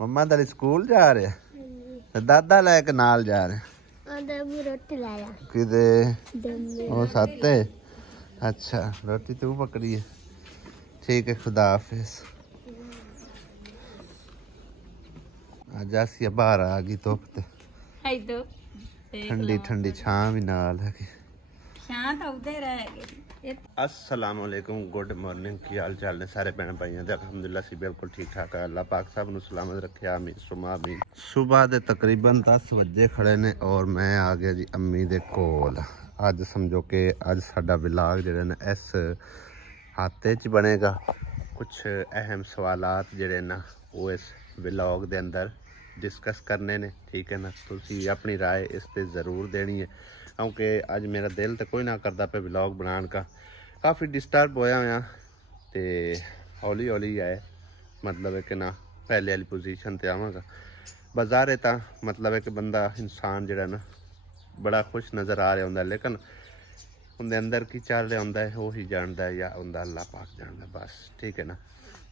ਮੰਮਾ ਤੇਰੇ ਸਕੂਲ ਜਾ ਰਹੇ ਤੇ ਦਾਦਾ ਲੈ ਕੇ ਨਾਲ ਜਾ ਰਹੇ ਕਿਤੇ ਉਹ ਸਾਤੇ अच्छा रोटी तू पकड़ी है ठीक है खुदा हाफिज आज आसिया बाहर आ गई धुप ते ठंडी ठंडी छां भी नाल है अस्सलाम वालेकुम गुड मॉर्निंग की हाल चाल ने सारे भैन भाइयों दे अल्हम्दुलिल्लाह सी बिल्कुल ठीक ठाक है अल्लाह पाक सब नूं सलामत रखे आमीन सुमा आमीन सुबह दे तकरीबन 10 बजे खड़े ने और मैं आ गया जी अम्मी दे कोल अज समझो कि अज साडा व्लॉग जिहड़े ने इस हाते च बनेगा कुछ अहम सवालात जिहड़े ना वो इस व्लॉग दे अंदर डिस्कस करने ने ठीक है ना तुसी अपनी राय इस पे ज़रूर देनी है क्योंकि अज मेरा दिल तो कोई ना करता पे व्लॉग बनाने का काफ़ी डिस्टर्ब होया हुआ तो हौली हौली आए मतलब है कि ना पहले वाली पोजीशन ते आवांगा बाजारे ता मतलब है कि बंदा इंसान जिहड़ा ना बड़ा खुश नज़र आ रहा होंगे लेकिन उनके अंदर की चल रहा होंगे वही जानता है या उनका अल्लाह पाक जानता बस ठीक है ना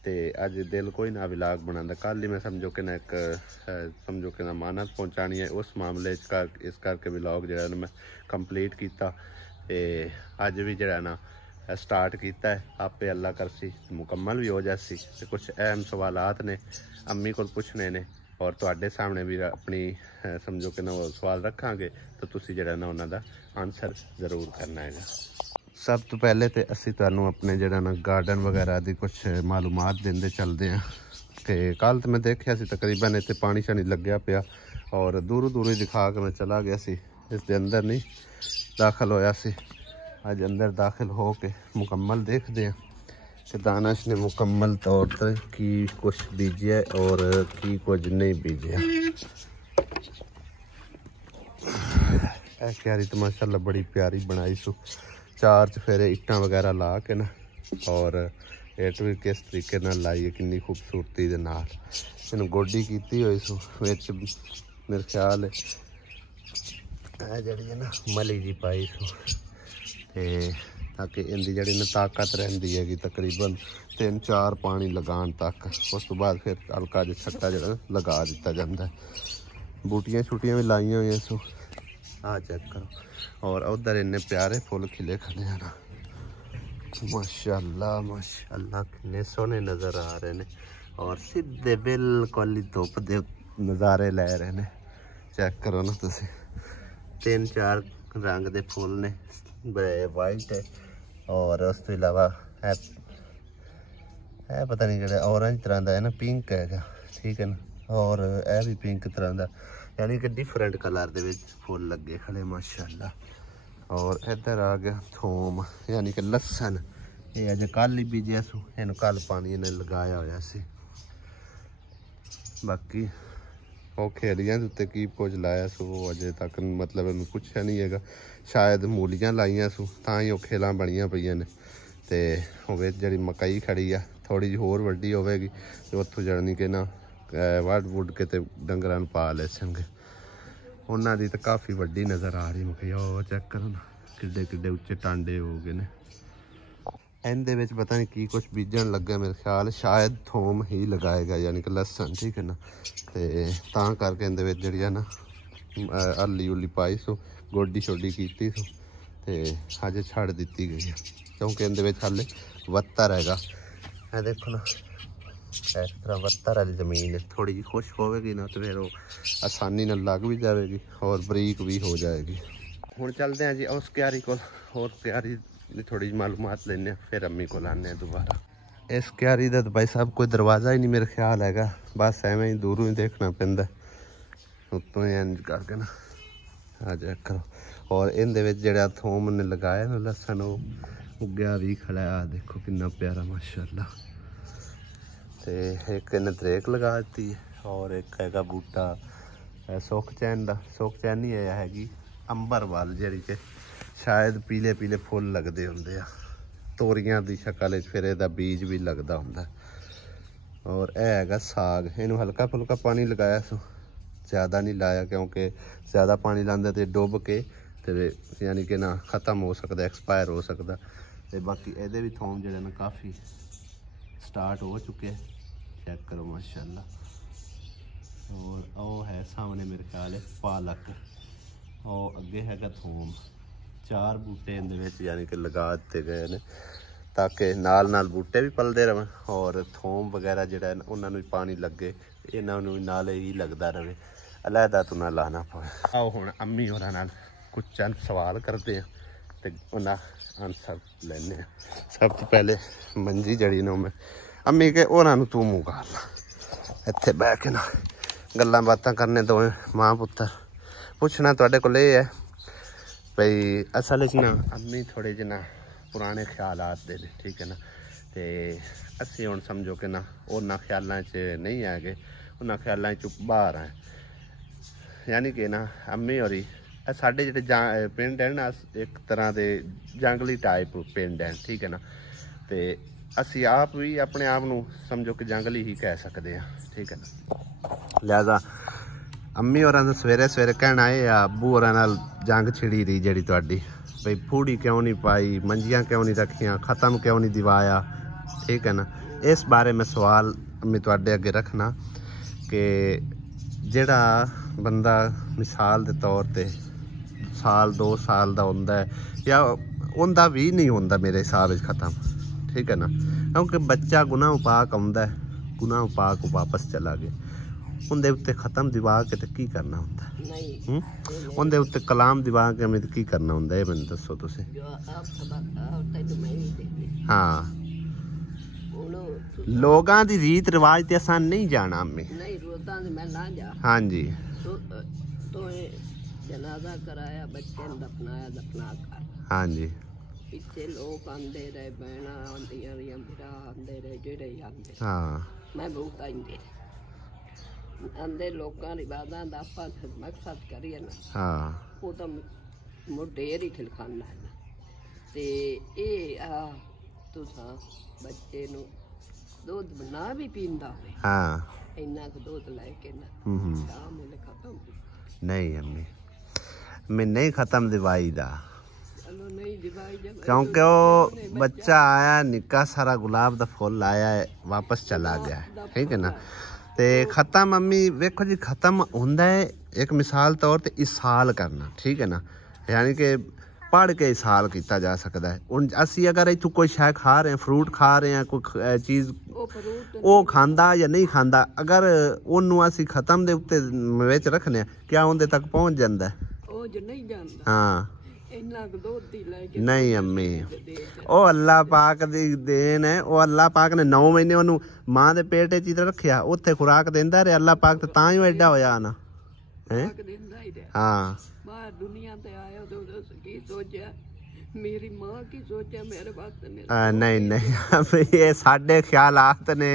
तो अज दिल कोई ना व्लॉग बनाता कल ही मैं समझो कि ना एक समझो कि ना मानत पहुँचानी है उस मामले इस करके व्लॉग जो मैं कंप्लीट किया अज भी जो ना स्टार्ट किया है आपे अल्लाह करसी मुकम्मल भी हो जासी तो कुछ अहम सवालात ने अम्मी को पूछने ने और तुहाडे सामने भी अपनी समझो कि ना वो सवाल रखांगे तो तुसी जिहड़ा ना उन्हां दा आंसर जरूर करना है सब तो पहले तो असी तुहानूं अपने जिहड़ा ना गार्डन वगैरह दी कुछ मालूमात देंदे चलदे हैं कि कल तो मैं देखिया सी तकरीबन इत्थे पानी शानी लग्या पिया और दूरों दूरों ही दिखा के मैं चला गया सी इस दे अंदर नहीं दाखिल होया सी अज अंदर दाखिल हो के मुकम्मल देखते हैं कि दानिश ने मुकम्मल तौर पर की कुछ बीजे और की कुछ नहीं बीजे क्यारी तो माशाल्लाह बड़ी प्यारी बनाई सु चार चफेरे इट्टां वगैरह ला के ना और इट भी किस तरीके नाल लाई है कितनी खूबसूरती दे नाल इन्हूं गोडी कीती होई सु विच मेरे ख्याल है जिहड़ी है ना मली जी पाई सु ते ताकि इनकी जी ना ताकत रही है तकरीबन 3-4 पानी लगान तक उस तो बाद फिर हल्का जो छट्टा जो लगा दिता जाता है बूटियां छुट्टियां भी लाई हुई सो आ चेक करो और उधर इन्ने प्यारे फुल खिले खले हैं ना माशाल्लाह माशाल्लाह कितने सोहने नज़र आ रहे हैं और सीधे बिल्कुल ही धुप दे नज़ारे लै रहे हैं चेक करो ना तुसी 3-4 रंग के फुल ने वाइट है और उस तो इलावा है पता नहीं जो ऑरेंज तरह का है ना पिंक है ठीक है ना और यह भी पिंक तरह का यानी कि डिफरेंट कलर के फुल लगे खड़े माशाल्लाह और इधर आ गया थोम यानी कि लसन ये अज कल ही बीजे सू इन कल पानी इन्हें लगाया होया सी बाकी वो खेलियां उत्ते की कुछ लाया सू अजे तक मतलब इन्हूं पुछया नहीं है शायद मूलियां लाइया सू तां ही खेलां बनिया पईयां ने ते जी मकई खड़ी आ थोड़ी जी होर वड्डी होवेगी तो उत्थों जानी कि ना वड वुड के डंगरां पा ले संगे उन्हां दी तो काफ़ी वड्डी नज़र आ रही मकई ओ चेक करो ना किड्डे किड्डे उच्चे टांडे हो गए ने इहदे विच पता नहीं की कुछ बीजन लगे मेरे ख्याल शायद थोम ही लगाएगा यानी कि लसन ठीक है ना तो तां करके इहदे विच जिहड़ी है ना हली उली पाई सो गोडी शोडी कीती सो ते अजे छड़ दित्ती गई है क्योंकि इहदे विच हाले वत्तर हैगा है देखो ना इस तरह वत्तर वाली जमीन है थोड़ी जी खुश होगी ना तो फिर वो आसानी नाल लग भी जाएगी और बरीक भी हो जाएगी हुण चलते हैं जी उस क्यारी को और क्यारी थोड़ी जी मालूमात लेने फिर अम्मी को लाने दोबारा इस क्यारी का तो भाई साहब कोई दरवाज़ा ही नहीं मेरे ख्याल हैगा बस एवें ही दूरों ही देखना पैंदा उत्तों ही इंज करके ना आ जाया करो और इहदे जिहड़ा थोम ने लगाया ना लसन वो उग्या भी खड़ा है देखो कितना प्यारा माशाल्लाह ते एक इन्हें त्रेक लगा दी और एक हैगा बूटा सुख चैन का सुख चैन ही हैगी अंबर वाल जी के शायद पीले पीले फुल लगते होंगे तोरियां की शक्ल फिर इसका बीज भी लगता होंगे और यह हैगा साग इनू हल्का फुल्का पानी लगाया सो ज़्यादा नहीं लाया क्योंकि ज़्यादा पानी लांदा तो डुब के यानी कि ना ख़त्म हो सकता एक्सपायर हो सकता तो बाकी ये भी थोम जो ना काफ़ी स्टार्ट हो चुके हैं चेक करो माशाल्लाह और ਉਹ ਹੈ ਸਾਹਮਣੇ ਮੇਰੇ ਖਿਆਲ ਹੈ ਪਾਲਕ, ਉਹ ਅੱਗੇ ਹੈਗਾ ਥੋਮ। 4 ਬੂਟੇ ਇਹਦੇ ਵਿੱਚ ਯਾਨੀ ਕਿ ਲਗਾ ਦਿੱਤੇ ਗਏ ਨੇ ਤਾਂ ਕਿ ਨਾਲ ਨਾਲ ਬੂਟੇ ਵੀ ਪਲਦੇ ਰਹਿਣ ਔਰ ਥੋਮ ਵਗੈਰਾ ਜਿਹੜਾ ਉਹਨਾਂ ਨੂੰ ਵੀ ਪਾਣੀ ਲੱਗੇ, ਇਹਨਾਂ ਨੂੰ ਵੀ ਨਾਲ ਹੀ ਲੱਗਦਾ ਰਹੇ, ਅਲੱਗਾ ਤੋਂ ਨਾ ਲਾਣਾ ਪਵੇ। ਆਓ ਹੁਣ ਅੰਮੀ ਹੋਰਾਂ ਨਾਲ ਕੁਝ ਚੰਦ ਸਵਾਲ ਕਰਦੇ ਆ ਤੇ ਉਹਨਾਂ ਆਨਸਰ ਲੈਣੇ ਆ। ਸਭ ਤੋਂ ਪਹਿਲੇ ਮੰਜੀ ਜੜੀ ਨੂੰ ਮੈਂ ਅੰਮੀ ਕੇ ਉਹਨਾਂ ਨੂੰ ਤੂੰ ਮੂੰਹ ਕਰ ਲਾ, ਇੱਥੇ ਬਹਿ ਕੇ ਨਾ ਗੱਲਾਂ ਬਾਤਾਂ ਕਰਨੇ ਦੋਵੇਂ ਮਾਂ ਪੁੱਤਰ। ਪੁੱਛਣਾ ਤੁਹਾਡੇ ਕੋਲ ਇਹ ਹੈ ਬਈ ਅਸਲ 'ਚ ਨਾ ਅੰਮੀ ਥੋੜ੍ਹੇ ਜਿਹੇ ਨਾ ਪੁਰਾਣੇ ਖਿਆਲਾਤ ਦੇ ਨੇ, ਠੀਕ ਹੈ ਨਾ, ਤੇ ਅਸੀਂ ਹੁਣ ਸਮਝੋ ਕਿ ਨਾ ਉਹਨਾਂ ਖਿਆਲਾਂ 'ਚ ਨਹੀਂ ਹੈਗੇ, ਉਹਨਾਂ ਖਿਆਲਾਂ 'ਚੋਂ ਬਾਹਰ ਆ। ਯਾਨੀ ਕਿ ਨਾ ਅੰਮੀ ਹੋਰੀ ਸਾਡੇ ਜਿਹੜੇ ਪਿੰਡ ਹੈ ਨਾ ਇੱਕ ਤਰ੍ਹਾਂ ਦੇ ਜੰਗਲੀ ਟਾਈਪ ਪਿੰਡ ਹੈ, ਠੀਕ ਹੈ ਨਾ, ਤੇ ਅਸੀਂ ਆਪ ਵੀ ਆਪਣੇ ਆਪ ਨੂੰ ਸਮਝੋ ਕਿ ਜੰਗਲੀ ਹੀ ਕਹਿ ਸਕਦੇ ਹਾਂ, ਠੀਕ ਹੈ ਨਾ। ਲਿਹਾਜ਼ਾ ਅੰਮੀ ਹੋਰਾਂ ਦਾ ਸਵੇਰੇ ਸਵੇਰੇ ਕਹਿਣਾ ਇਹ ਆ ਅੱਬੂ ਹੋਰਾਂ ਨਾਲ ਜੰਗ ਛਿੜੀ ਰਹੀ ਜਿਹੜੀ ਤੁਹਾਡੀ, ਬਈ ਫੂੜੀ ਕਿਉਂ ਨਹੀਂ ਪਾਈ, ਮੰਜੀਆਂ ਕਿਉਂ ਨਹੀਂ ਰੱਖੀਆਂ, ख़त्म ਕਿਉਂ ਨਹੀਂ ਦਿਵਾਇਆ, ठीक है ना। इस बारे में सवाल मैं तुहाडे अगे रखना कि जिहड़ा बंदा मिसाल के तौर पर साल 2 साल का हुंदा है या उनका भी नहीं होंदा मेरे हिसाब से ख़त्म, ठीक है ना, क्योंकि बच्चा गुनाह पाक आउंदा है, गुनाह पाक वापस चला गया, उनके उत्ते ख़त्म दिवा के तो की करना हुंदा, उनके उत्ते कलाम दिवा के मैं की करना हुंदा, ये मैनूं दसो तुसीं। हाँ लोगां दी रीत रिवाज ते असां नहीं जाना अम्मी, नहीं रोज़ां दी मैं ना जा। हाँ जी तो जनाजा कराया, बच्चे ने दफना कर। हाँ जी पिछे लोग आंदे रहे, बहना आंदियां रहियां, भरा आंदे रहे, जेड़े आंदे। हाँ मैं बहुत आंदे आंदे लोकां दी बादां दा आपां मकसद करिए ना। हाँ वो तो मुढेर ही खिलखाना है ना। ते ए आ तुसां बच्चे नूं दूध ना भी पींदा होवे, हाँ इन्ना को दूध लेके ना शाम वेले खत्म। नहीं अम्मी मैं नहीं ख़त्म दिवाई दा, चलो नहीं दिवाई जब क्योंकि वो बच्चा आया निक्का सारा गुलाब दा फुल आया है वापस चला गया है, ठीक है ना। ते ख़त्म अम्मी वेखो जी ख़त्म हुंदा है एक मिसाल तौर ते इसाल करना, ठीक है ना, यानी कि पढ़ के इसाल किया जा सकता है। हुण असी अगर इत्थों कोई शै खा रहे हैं, फ्रूट खा रहे हैं, कोई चीज़ वो खांदा या नहीं खांदा, अगर उन्होंने असी ख़त्म दे उत्ते विच रखने क्या उनके तक पहुँच जाता है? ओ जो नहीं जानता। हाँ इन्ना को दूध दी लेके नहीं अम्मी ओ अल्लाह पाक दी देन है, ओ अल्लाह पाक ने 9 महीने उन्होंने मां दे पेट च रखिया, उत्थे खुराक देंदा रहे अल्लाह पाक, तां ही एडा होया ना है। हाँ बाहर दुनिया ते आया तो की सोचा, मेरी माँ की सोचा मेरे वास्ते नहीं नहीं अब ये साडे ख्यालात ने,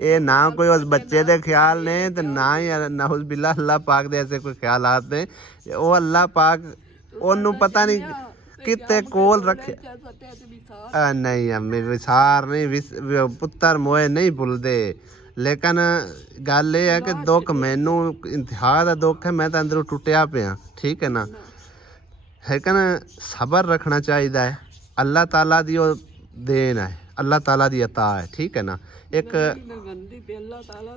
ये ना कोई उस बच्चे दे ख्याल ने ते ना ही नाउज़ बिल्लाह अल्लाह पाक दे ऐसे कोई ख्यालात ने। वो अल्लाह पाक ओनू पता नहीं किते कोल रखे। नहीं अम्मी विसार नहीं, पुत्तर मोए नहीं भुलदे, लेकिन गल ये है कि दुख मैनू इंतहा का दुख है, मैं तो अंदरों टुटिया पिया, ठीक है ना, लेकिन सबर रखना चाहिए है, अल्लाह ताला दी ओ देन है, अल्लाह ताला दी अता है, ठीक है ना। एक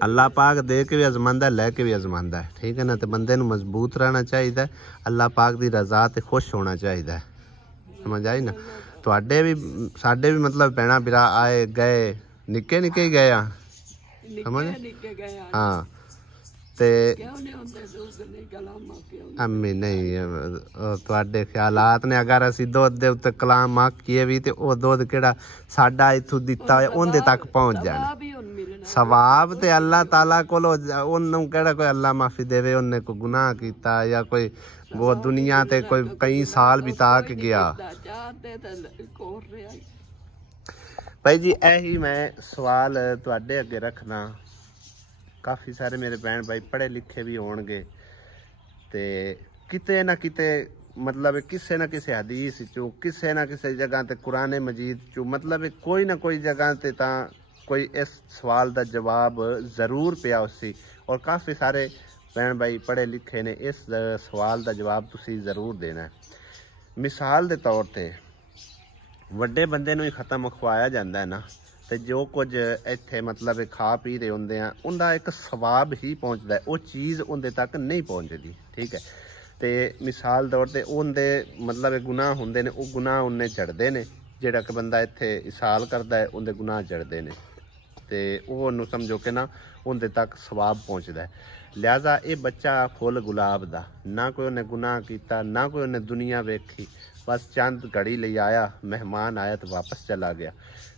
अल्लाह पाक दे के भी आजमांदा है, लैके भी आजमांदा है, ठीक है ना, तो बंदे नूं मजबूत रहना चाहिए, अल्लाह पाक दी रजा ते खुश होना चाहिए, समझ आई ना। तुहाडे भी साडे भी मतलब भैणा भरा आए गए, निक्के निक्के ही गए, समझ। हाँ ते अम्मी नहीं तुहाडे ख्यालात ने, अगर असी दुध दे उत्ते कलाम आखीए भी ते ओह दुध केड़ा साडा इत्थों दिता होया उंदे तक पहुंच जाना। सवाब ते अल्लाह ताला कोलो, ओनू केड़ा कोई अल्लाह माफी देवे, उन्ने कोई गुनाह कीता या कोई वो दुनिया ते कोई कई साल बिता के गया। भाई जी यही मैं सवाल तुहाडे अगे रखना, काफ़ी सारे मेरे भैन भाई पढ़े लिखे भी होणगे ते किते ना किते मतलब किसी ना किसी हदीस चो, किसी ना किसी जगह ते कुरान मजीद चो, मतलब कोई ना कोई जगह ते ता कोई इस सवाल का जवाब ज़रूर पिया उसी, और काफ़ी सारे भैन भाई पढ़े लिखे ने इस सवाल का जवाब तुसी ज़रूर देना है। मिसाल के तौर पर वड्डे बंदे नूं ही ख़त्म खवाया जाता है ना, ਤੇ ਜੋ ਕੁਝ ਇੱਥੇ ਮਤਲਬ ਖਾ ਪੀ ਰਹੇ ਹੁੰਦੇ ਆ ਉਹਦਾ ਇੱਕ ਸਵਾਬ ਹੀ ਪਹੁੰਚਦਾ, ਉਹ ਚੀਜ਼ ਉਹਦੇ ਤੱਕ ਨਹੀਂ ਪਹੁੰਚਦੀ। ਠੀਕ ਹੈ, ਤੇ ਮਿਸਾਲ ਤੌਰ ਤੇ ਉਹਦੇ ਮਤਲਬ ਗੁਨਾਹ ਹੁੰਦੇ ਨੇ, ਉਹ ਗੁਨਾਹ ਉਹਨੇ ਚੜ੍ਹਦੇ ਨੇ। ਜਿਹੜਾ ਕਿ ਬੰਦਾ ਇੱਥੇ ਇਸਾਲ ਕਰਦਾ ਹੈ ਉਹਦੇ ਗੁਨਾਹ ਚੜ੍ਹਦੇ ਨੇ, ਤੇ ਉਹ ਉਹਨੂੰ ਸਮਝੋ ਕਿ ਨਾ ਉਹਦੇ ਤੱਕ ਸਵਾਬ ਪਹੁੰਚਦਾ ਹੈ। ਲਿਹਾਜ਼ਾ ਇਹ ਬੱਚਾ ਫੁੱਲ ਗੁਲਾਬ ਦਾ, ਨਾ ਕੋਈ ਉਹਨੇ ਗੁਨਾਹ ਕੀਤਾ, ਨਾ ਕੋਈ ਉਹਨੇ ਦੁਨੀਆ ਵੇਖੀ, ਬਸ ਚੰਦ ਘੜੀ ਲਈ ਆਇਆ, ਮਹਿਮਾਨ ਆਇਆ ਤੇ ਵਾਪਸ ਚਲਾ ਗਿਆ।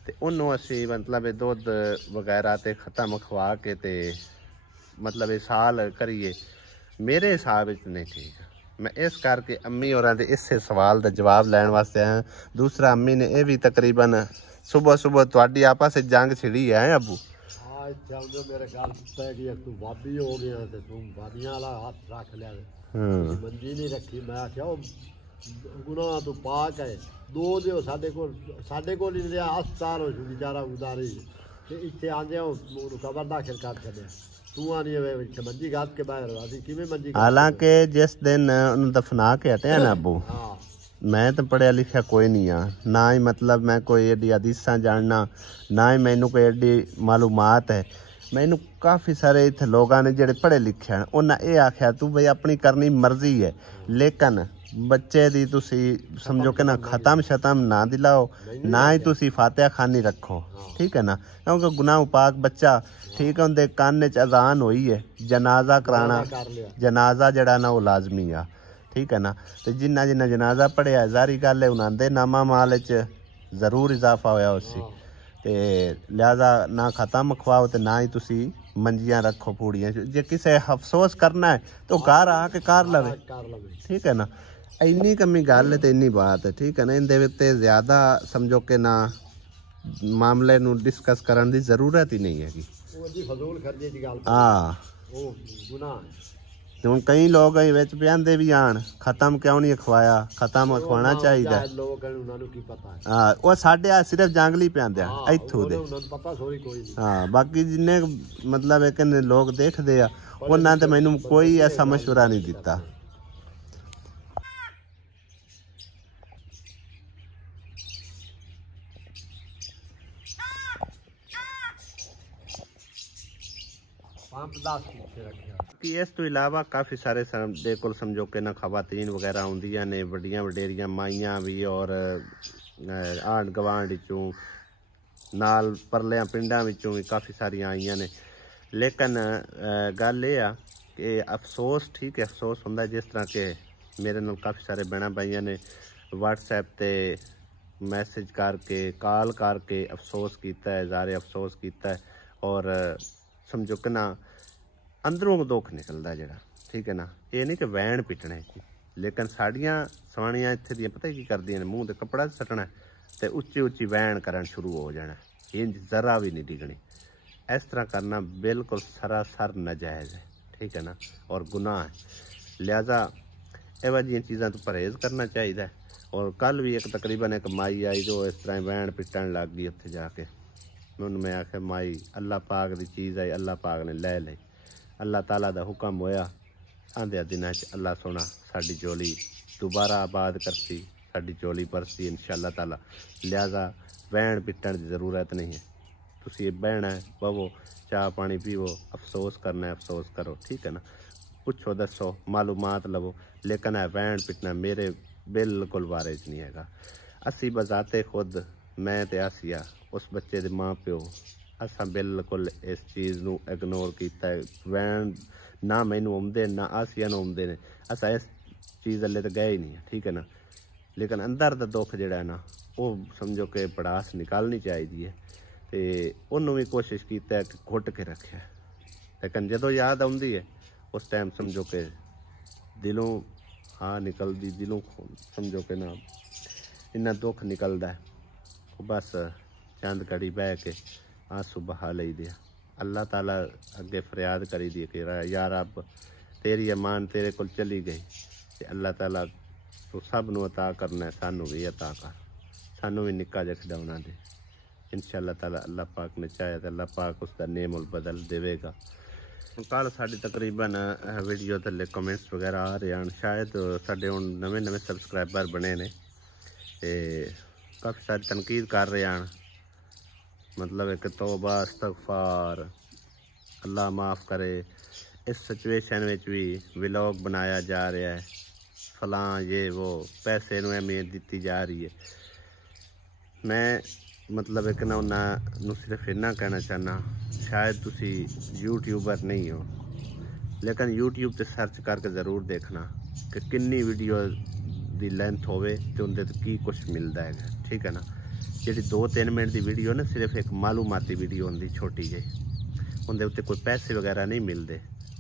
ਤੇ ਉਹਨੂੰ ਅਸੀਂ ਮਤਲਬ ਇਹ ਦੁੱਧ ਵਗੈਰਾ ਤੇ ਖਤਮ ਖਵਾ ਕੇ ਤੇ ਮਤਲਬ ਇਹ ਸਾਲ ਕਰੀਏ, ਮੇਰੇ ਹਿਸਾਬ ਵਿੱਚ ਨਹੀਂ ਠੀਕ। मैं इस करके अम्मी और इस सवाल का जवाब लैन वास्ते आया। दूसरा अम्मी ने यह भी तकरीबन सुबह सुबह थोड़ी आपस में जंग छिड़ी है अबू। हाँ चल जो मेरे गल पै गई, तू भाभी हो गया ते तू भाभियां वाला हाथ रख लिया, मंजी नहीं रखी। मैं आख्या गुनाह तू पाक है, दो दिओ साडे कोल ही रहा, अस्पताल हो बेचारा उदारी ते इत्थे आंदे ओनू कबर दाखिल कर छड्या। हालांकि जिस दिन उन्हें दफना के हटे ना अबू, मैं तो पढ़िया लिखा कोई नहीं हाँ, ना ही मतलब मैं कोई एडी हदीसां जानना, ना ही मैनू कोई एडी मालूमात है। मैनू काफ़ी सारे इतने लोग ने जेडे पढ़े लिखे हैं, उन्हें ये आख्या तू बई अपनी करनी मर्जी है, लेकिन बच्चे दी तुसी समझो कि ना खत्म शतम ना दिलाओ, ना ही तुसी फातिहा खानी रखो। ठीक है ना, क्योंकि गुनाह पाक बच्चा ठीक है, उनके कान च अजान हुई है, जनाजा कराना, जनाजा जड़ा ना वो लाजमी आ। ठीक है ना, तो जिन्ना जिन्ना जनाजा पढ़िया जारी गल है उन्होंने नामा माल च जरूर इजाफा होया उसी, ते लिहाजा ना खत्म खवाओ ते ना ही तुसी मंजियां रखो पूड़ियां। जे किसे अफसोस करना है तो घर आके कर लवे। ठीक है ना, इन्नी कमी गल है तो इन्नी बात है। ठीक है ना, इनदे उत्ते ज्यादा समझो कि ना मामले नू डिस्कस करने की जरूरत ही नहीं है। हाँ ਹੁਣ ਕਈ ਲੋਕ ਵਿੱਚ ਪਿਆਂਦੇ ਵੀ ਆਣ ਖਤਮ ਕਿਉਂ ਨਹੀਂ ਖਵਾਇਆ, ਖਤਮ ਖਵਾਉਣਾ ਚਾਹੀਦਾ। ਹਾਂ ਉਹ ਸਾਡੇ ਆ ਸਿਰਫ ਜੰਗਲੀ ਪਿਆਂਦੇ ਆ ਇੱਥੋਂ ਦੇ, ਹਾਂ ਬਾਕੀ ਜਿੰਨੇ ਮਤਲਬ ਇੱਕ ਲੋਕ ਦੇਖਦੇ ਆ ਉਹਨਾਂ ਤੇ ਮੈਨੂੰ ਕੋਈ ਐਸਾ ਮਸ਼ਵਰਾ ਨਹੀਂ ਦਿੱਤਾ। कि इस तो इलावा काफ़ी सारे दे कोल समझो कि ना खवातीन वगैरह आउंदियां ने, वड्डियां वडेरियां माइयां भी और आंढ गवांढ चों नाल परलियां पिंडां विचों भी काफ़ी सारियां आईयां ने। लेकिन गल ये आ कि अफसोस ठीक है, अफसोस हुंदा जिस तरह के मेरे नाल काफ़ी सारे भैणां भाइयां ने व्हाट्सएप ते मैसेज करके कॉल करके अफसोस किया है, इज़हार अफसोस किया है, और समझो कि ना अंदरों दुख निकलता जरा। ठीक है ना, ये नहीं कि वैन पिटने, लेकिन साड़ियाँ सवाणियाँ इत्थे दियां पता की करदियां ने, मूँह ते कपड़ा सटना ते उच्ची उच्ची वैन करन शुरू हो जाना, इंज जरा भी नहीं डिगनी। इस तरह करना बिल्कुल सरासर नाजायज़ है। ठीक है ना, और गुनाह है। लिहाजा एवं जी चीज़ों तो परहेज़ करना चाहिए। और कल भी एक तकरीबन एक माई आई जो इस तरह वैन पिटन लग गई उत्थे जाके। मैं आख्या माई अल्लाह पाक की चीज़ आई, अल्लाह पाक ने लै ली, अल्लाह ताला दा हुक्म होया, आंदे दिनां च अल्लाह सोना साडी झोली दोबारा आबाद करसी, साडी झोली भरसी इंशाअल्लाह ताला। लिहाजा वैन पिटन की ज़रूरत नहीं है। तुसी बहना है, बवो, चाह पानी पीवो, अफसोस करना है अफसोस करो। ठीक है ना, पुछो दसो मालूमात लवो, लेकिन है वैन पिटना मेरे बिल्कुल बारे च नहीं हैगा। असी बजाते खुद मैं ते आसिया उस बच्चे दे माँ प्यो असा बिल्कुल इस चीज़ नू इग्नोर किया है। वैन ना मैनू आउंदे ना आसिया नू आउंदे ने, असा इस चीज़ अल्ले तो गए ही नहीं है। ठीक है ना, लेकिन अंदर दा दुख जिहड़ा है ना वो समझो कि पड़ास निकालनी चाहिए है, तो उन्होंने भी कोशिश की है कि घुट के रखे, लेकिन जदों याद आउंदी है उस टाइम समझो कि दिलों हाँ निकलती, दिलों समझो कि ना इन्ना दुख निकलता है। बस चंद घड़ी बह के आंसू बहा ली दिया, अल्लाह ताला अगे फरियाद करी दी कि या रब तेरी अमान तेरे को चली गई, ते अल्लाह ताला तो सब नू अता करना है, सानू भी अता कर, सानू भी निक्का जिहा खिडौना दे। इंशाअल्लाह ताला अल्लाह पाक ने चाहे तो अल्लाह पाक उसका नेमुल बदल देवेगा। कल साड़ी तकरीबन वीडियो थले कमेंट्स वगैरह आ रहे हैं, शायद साढ़े हुण नवे नवे सबसक्राइबर बने ने, ते काफ़ी सारी तनकीद कर रहे हैं। मतलब एक तौबा इस्तगफार, अल्लाह माफ़ करे। इस सिचुएशन में भी व्लॉग बनाया जा रहा है, फलां ये वो, पैसे नूं अहमियत दी जा रही है। मैं मतलब एक ना उन्होंने सिर्फ इन्ना कहना चाहना, शायद तुसी यूट्यूबर नहीं हो, लेकिन यूट्यूब ते सर्च करके ज़रूर देखना कि किन्नी वीडियो दी लेंथ होवे ते उनदे ते की कुछ मिलता है। ठीक है ना। जी 2-3 मिनट की वीडियो ना सिर्फ एक मालूमाती वीडियो होंगी छोटी जी, उनके उत्ते कोई पैसे वगैरह नहीं मिलते,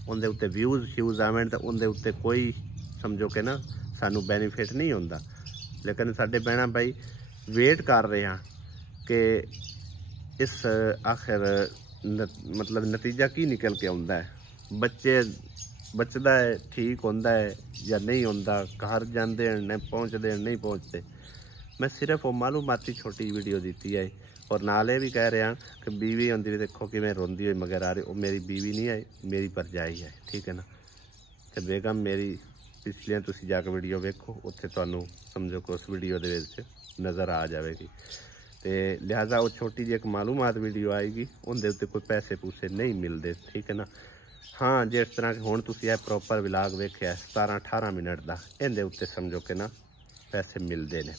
उनके उत्ते व्यूज़ श्यूज़ आवन तो उनके उत्ते कोई समझो कि ना सानू बेनीफिट नहीं होता। लेकिन साडे भैणा भाई वेट कर रहे हैं कि इस आखिर मतलब नतीजा की निकल के आता है, बच्चे बचता है ठीक होता है या नहीं होता, घर जाते हैं नहीं पहुँचते नहीं पहुँचते। मैं सिर्फ वो मालूमाती छोटी वीडियो दी है। और नाले भी कह रहा कि बीवी आती देखो कि मैं रोंदी हुई मगर आ रही, वो मेरी बीवी नहीं है, मेरी भरजाई है। ठीक है ना। तो बेगम मेरी पिछलियां तुसी जाके वीडियो वेखो, उत्थे तुहानू समझो कि उस वीडियो दे विच नज़र आ जाएगी। तो लिहाजा वो छोटी जी एक मालूमात वीडियो आएगी, उनके उत्ते कोई पैसे पूसे नहीं मिलते। ठीक है ना। हाँ जिस तरह कि हुण तुसी प्रॉपर व्लॉग वेख्या 17-18 मिनट का, इहदे उत्ते समझो कि ना पैसे मिलते हैं।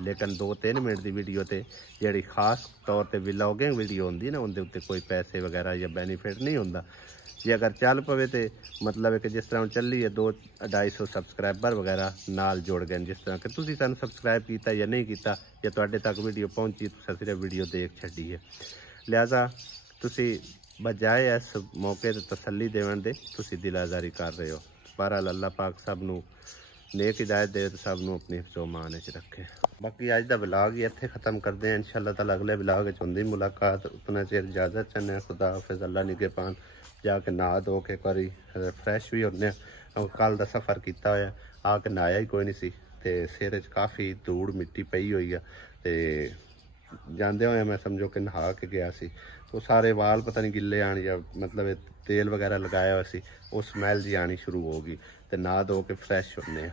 लेकिन 2-3 मिनट की वीडियो ते जी खास तौर पर व्लॉगिंग वीडियो होंगी ना, उनके उत्ते कोई पैसे वगैरह या बेनीफिट नहीं होता। जे अगर चल पवे तो मतलब कि जिस तरह चली है 200-250 सबसक्राइबर वगैरह नाल जुड़ गए, जिस तरह कि तुसी सानू सबसक्राइब किया या नहीं किया या तुहाडे तक वीडियो पहुँची, तुसीं सिर्फ वीडियो देख छड्डी है। लिहाजा तुसी बजाए इस मौके ते तसल्ली देवन दे तुसी दिल आज़ारी कर रहे हो। बहरहाल अल्लाह पाक सब नू नेक हिदायत दे तो सब नू अपनी हिफ्ज़ो-मान च रखे। बाकी अज दा व्लॉग ही इत्थे ख़त्म करते हैं। इंशाअल्लाह ताला अगले व्लॉग च होंदी मुलाकात। उतना चिर इजाज़त चाहते। खुदा हाफिज़, अल्लाह निगहबान। जाके नहा धो के एक बारी फ्रैश भी होने। कल का सफ़र किया होया, आके नहाया ही कोई नहीं सी ते सिर च काफ़ी धूड़ मिट्टी पई हुई है। तो जाते हुए मैं समझो कि नहा के गया सी, तो सारे वाल पता नहीं गिले आने या मतलब तेल वगैरह लगाया हुआ सी, वो स्मैल जी आनी शुरू हो गई। तो नहा धो के फ्रैश होने।